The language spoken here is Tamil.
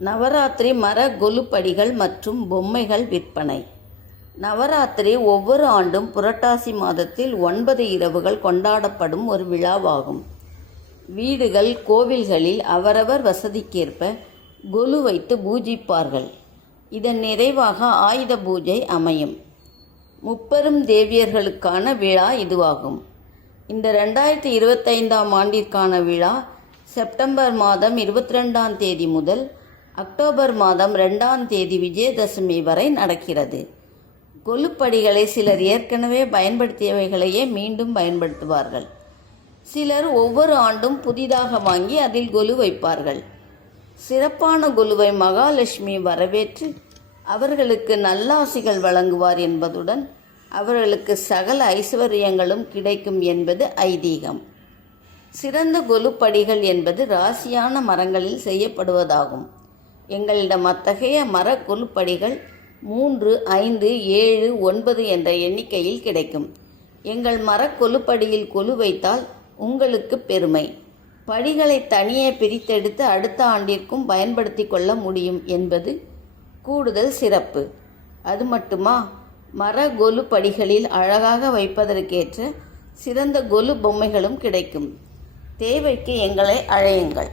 நவராத்திரி மர கொலுப்படிகள் மற்றும் பொம்மைகள் விற்பனை. நவராத்திரி ஒவ்வொரு ஆண்டும் புரட்டாசி மாதத்தில் 9 இரவுகள் கொண்டாடப்படும் ஒரு விழாவாகும். வீடுகள், கோவில்களில் அவரவர் வசதிக்கேற்ப கொலு வைத்து பூஜிப்பார்கள். இதன் நிறைவாக ஆயுத பூஜை அமையும். முப்பெரும் தேவியர்களுக்கான விழா இதுவாகும். இந்த 2025ஆம் ஆண்டிற்கான விழா செப்டம்பர் மாதம் 22ஆம் தேதி முதல் அக்டோபர் மாதம் 2ஆம் தேதி விஜயதசமி வரை நடக்கிறது. கொலுப்படிகளை சிலர் ஏற்கனவே பயன்படுத்தியவைகளையே மீண்டும் பயன்படுத்துவார்கள். சிலர் ஒவ்வொரு ஆண்டும் புதிதாக வாங்கி அதில் கொலு வைப்பார்கள். சிறப்பான கொலுவை மகாலட்சுமி வரவேற்று அவர்களுக்கு நல்லாசிகள் வழங்குவார் என்பதுடன் அவர்களுக்கு சகல ஐஸ்வர்யங்களும் கிடைக்கும் என்பது ஐதீகம். சிறந்த கொலுப்படிகள் என்பது ராசியான மரங்களில் செய்யப்படுவதாகும். எங்களிடம் அத்தகைய மர கொலுப்படிகள் 3, 5, 7, 9 என்ற எண்ணிக்கையில் கிடைக்கும். எங்கள் மர கொலுப்படியில் கொலு வைத்தால் உங்களுக்கு பெருமை. படிகளை தனியே பிரித்தெடுத்து அடுத்த ஆண்டிற்கும் பயன்படுத்தி கொள்ள முடியும் என்பது கூடுதல் சிறப்பு. அது மட்டுமா, மர கொலு படிகளில் அழகாக வைப்பதற்கேற்ற சிறந்த கொலு பொம்மைகளும் கிடைக்கும். தேவைக்கு எங்களை அழையுங்கள்.